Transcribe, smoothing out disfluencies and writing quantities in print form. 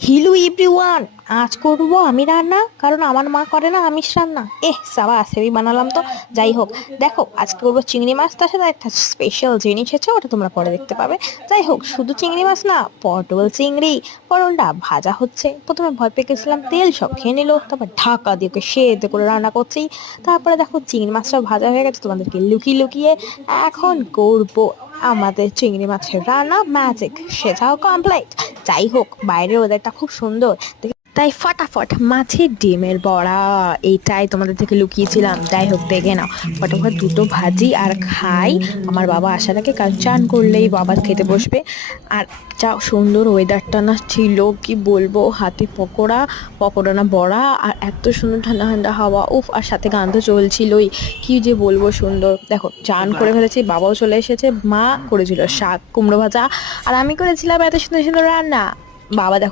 Hello everyone, আজ করব আমি রান্না, কারণ আমার মা করে না আমিষ রান্না। সাবাস, হেভি বানালাম তো। যাই হোক, দেখো আজকে করবো চিংড়ি মাছ, তার সাথে একটা স্পেশাল জিনিস আছে, ওটা তোমরা পরে দেখতে পাবে। যাই হোক, শুধু চিংড়ি মাছ না, পটল চিংড়ি, পটলটা ভাজা হচ্ছে। প্রথমে ভয় পেয়ে গেছিলাম, তেল সব খেয়ে নিল, তারপর ঢাকা দিয়ে ওকে সেদ্ধ করে রান্না করছি। তারপরে দেখো চিংড়ি মাছটা ভাজা হয়ে গেছে, তোমাদেরকে লুকিয়ে লুকিয়ে এখন করব আমাদের চিংড়ি মাছের রান্না ম্যাজিক, সেটাও কমপ্লিট। যাই হোক, বাইরের ওয়েদারটা খুব সুন্দর, তাই ফটাফট মাছের ডিমের বড়া এইটাই তোমাদের থেকে লুকিয়েছিলাম। যাই হোক, দেখে নাও, ফটাফট দুটো ভাজি আর খাই আমার বাবা আসার আগে, কারণ চান করলেই বাবা খেতে বসবে। আর যা সুন্দর ওয়েদারটা না ছিল, কি বলবো, হাতে পকোড়া, পকোড়া না বড়া, আর এত সুন্দর ঠান্ডা ঠান্ডা হাওয়া, উফ, আর সাথে গান তো চলছিলই, কি যে বলবো সুন্দর। দেখো, চান করে ফেলেছি, বাবাও চলে এসেছে, মা করেছিল শাক কুমড়ো ভাজা, আর আমি করেছিলাম এত সুন্দর সুন্দর রান্না। বাবা দেখো